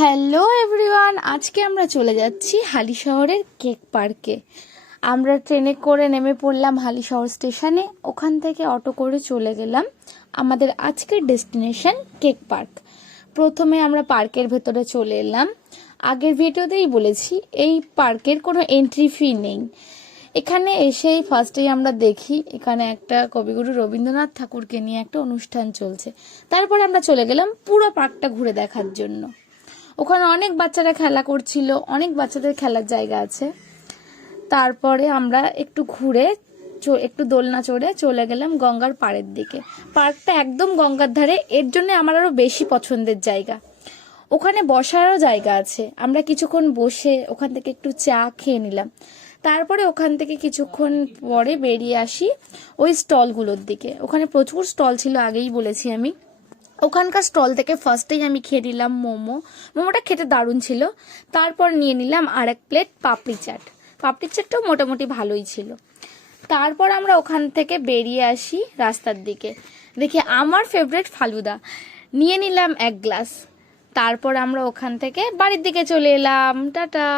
Hello everyone, আজকে আমরা চলে যাচ্ছি হালিশহরের কেক পার্কে। আমরা ট্রেনে করে নেমে পড়লাম হালিশহর স্টেশনে। ওখান থেকে অটো করে চলে গেলাম আমাদের আজকের ডেস্টিনেশন কেক পার্ক। প্রথমে আমরা পার্কের ভেতরে চলে এলাম। আগের ভিডিওতেই বলেছি এই পার্কের কোনো এন্ট্রি ফি নেই। এখানে এসেই ফার্স্টেই আমরা দেখি এখানে একটা কবিগুরু রবীন্দ্রনাথ ঠাকুরকে নিয়ে একটা অনুষ্ঠান চলছে। তারপরে আমরা চলে গেলাম পুরো পার্কটা ঘুরে দেখার জন্য। ওখানে অনেক বাচ্চারা খেলা করছিল, অনেক বাচ্চাদের খেলার জায়গা আছে। তারপরে আমরা একটু ঘুরে একটু দোলনা চড়ে চলে গেলাম গঙ্গার পাড়ের দিকে। পার্কটা একদম গঙ্গার ধারে, এর জন্য আমার আরও বেশি পছন্দের জায়গা। ওখানে বসারও জায়গা আছে। আমরা কিছুক্ষণ বসে ওখান থেকে একটু চা খেয়ে নিলাম। তারপরে ওখান থেকে কিছুক্ষণ পরে বেরিয়ে আসি ওই স্টলগুলোর দিকে। ওখানে প্রচুর স্টল ছিল, আগেই বলেছি আমি। ওখানকার স্টল থেকে ফার্স্টেই আমি খেয়ে নিলাম মোমোটা খেতে দারুণ ছিল। তারপর নিয়ে নিলাম আর এক প্লেট পাপড়ি চাটটাও মোটামুটি ভালোই ছিল। তারপর আমরা ওখান থেকে বেরিয়ে আসি রাস্তার দিকে, দেখি আমার ফেভারিট ফালুদা নিয়ে নিলাম 1 গ্লাস। তারপর আমরা ওখান থেকে বাড়ির দিকে চলে এলাম। টাটা।